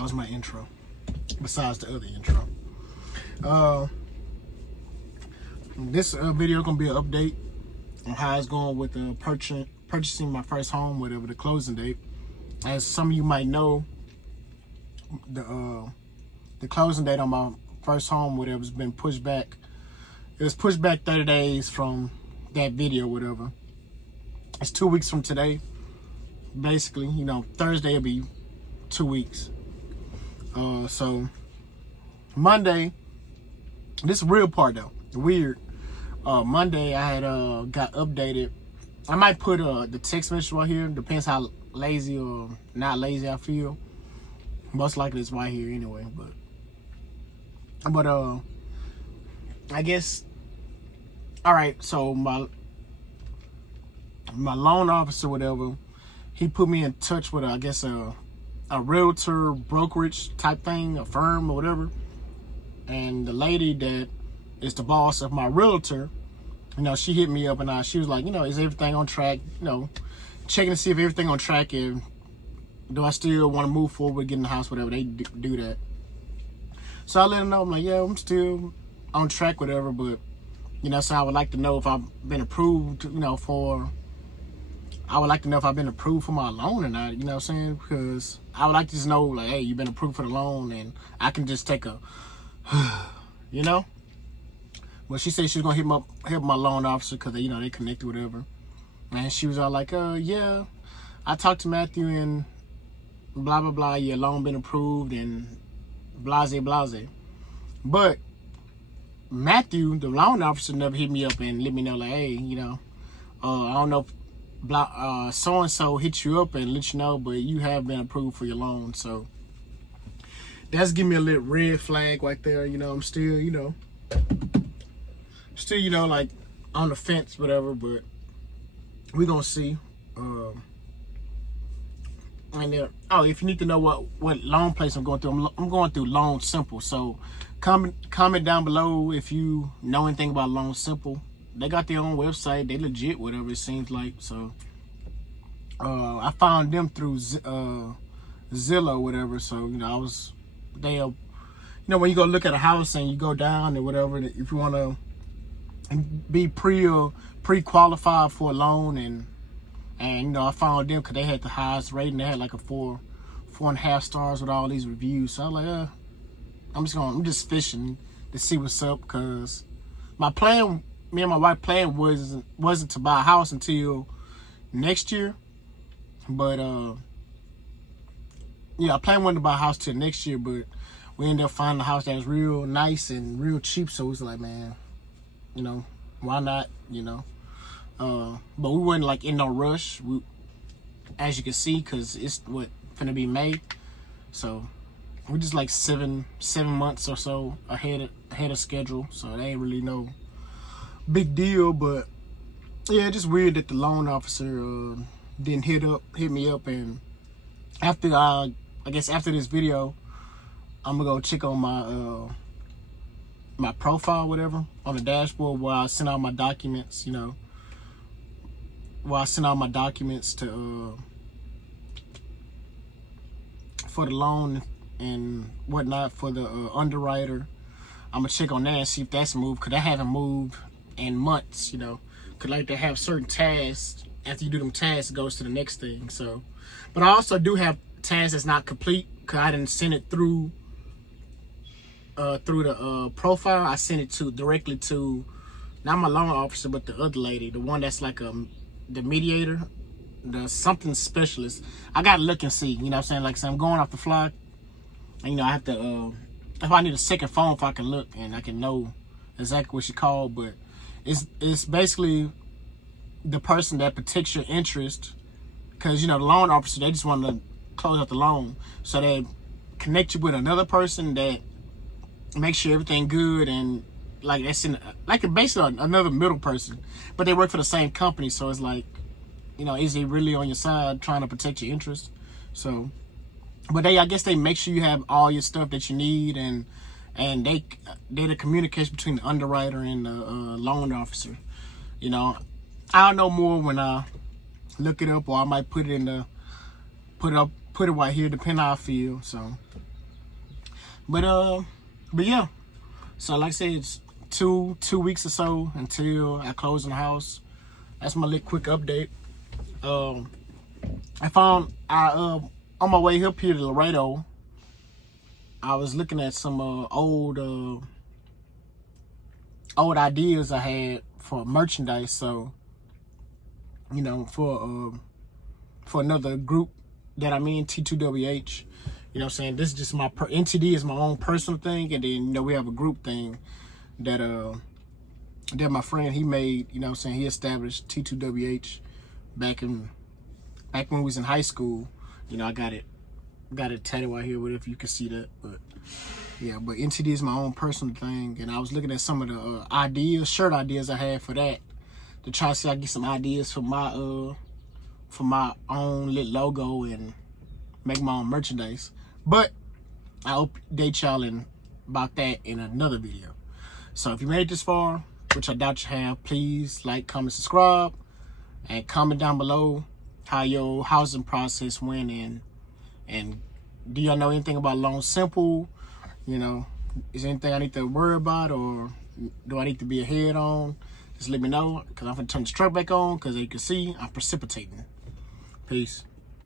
that was my intro. Besides the other intro. This video gonna be an update on how it's going with purchasing my first home, whatever the closing date. As some of you might know, the closing date on my first home, whatever, has been pushed back. It was pushed back 30 days from that video, whatever. It's 2 weeks from today. Basically, you know, Thursday will be 2 weeks. So Monday, this is the real part though, weird. Monday I had got updated. I might put the text message right here. Depends how lazy or not lazy I feel. Most likely it's right here anyway. But I guess. All right. So my loan officer, whatever, he put me in touch with I guess a realtor brokerage type thing, a firm or whatever. And the lady that is the boss of my realtor, you know, she hit me up and she was like, you know, is everything on track? You know, checking to see if everything on track and do I still want to move forward, get in the house, whatever. They do that. So I let her know. I'm like, yeah, I'm still on track, whatever. But, you know, so I would like to know if I've been approved, you know, I would like to know if I've been approved for my loan or not, you know what I'm saying? Because I would like to just know, like, hey, you've been approved for the loan and I can just take a, you know? Well, she said she was going to hit my loan officer because, you know, they connected, whatever. And she was all like, yeah, I talked to Matthew and blah, blah, blah, your loan been approved and blase, blase. But Matthew, the loan officer, never hit me up and let me know, like, hey, you know, I don't know if so-and-so hit you up and let you know, but you have been approved for your loan. So that's giving me a little red flag right there. You know, I'm still, you know, like on the fence, whatever, but we're going to see. And there, if you need to know what loan place I'm going through, I'm going through Loan Simple. So comment down below if you know anything about Loan Simple. They got their own website. They legit, whatever it seems like. So I found them through Zillow, whatever. So, you know, you know, when you go look at a house and you go down or whatever, if you want to be pre-qualified for a loan, and you know, I found them because they had the highest rating. They had like a 4.5 stars with all these reviews. So I was like, I'm just fishing to see what's up, because my plan, me and my wife plan wasn't to buy a house until next year. But yeah, I plan wasn't to buy a house till next year, but we ended up finding a house that was real nice and real cheap. So it was like, man, you know, why not, you know? But we weren't like in no rush, as you can see, because it's finna be May. So we're just like seven months or so ahead of schedule. So it ain't really no big deal. But yeah, just weird that the loan officer didn't hit me up. And after I guess after this video, I'm gonna go check on my profile, whatever, on the dashboard where I send out my documents, you know, where I send out my documents to for the loan and whatnot, for the underwriter. I'm gonna check on that and see if that's moved, because I haven't moved in months, you know, because like they have certain tasks. After you do them tasks, it goes to the next thing. So, but I also do have tasks that's not complete, because I didn't send it through the profile. I sent it directly to not my loan officer, but the other lady, the one that's like the mediator, the something specialist. I gotta look and see, you know what I'm saying? Like I said, I'm going off the fly, and you know, I have to if I need a second phone, if I can look and I can know exactly what she called. But it's basically the person that protects your interest, because you know, the loan officer, they just want to close out the loan, so they connect you with another person that makes sure everything good, and like that's basically another middle person, but they work for the same company. So it's like, you know, is he really on your side trying to protect your interest? So, but I guess they make sure you have all your stuff that you need, and they're the communication between the underwriter and the loan officer. You know, I'll know more when I look it up, or I might put it right here, depending how I feel. So But yeah. So like I said, it's two weeks or so until I close on the house. That's my little quick update. I found on my way up here to Laredo, I was looking at some old ideas I had for merchandise. So, you know, for another group that I'm in, T2WH. You know what I'm saying? This is just my NTD is my own personal thing, and then, you know, we have a group thing that my friend, he made. You know what I'm saying? He established T2WH back when we was in high school. You know, I got it tattooed out here, whatever, if you can see that. But yeah, but NTD is my own personal thing, and I was looking at some of the shirt ideas I had for that, to try to see if I can get some ideas for my own little logo and make my own merchandise. But I'll update y'all about that in another video. So if you made it this far, which I doubt you have, please like, comment, subscribe, and comment down below how your housing process went, and do y'all know anything about Loan Simple? You know, is there anything I need to worry about, or do I need to be ahead on? Just let me know, because I'm going to turn this truck back on, because as you can see, I'm precipitating. Peace.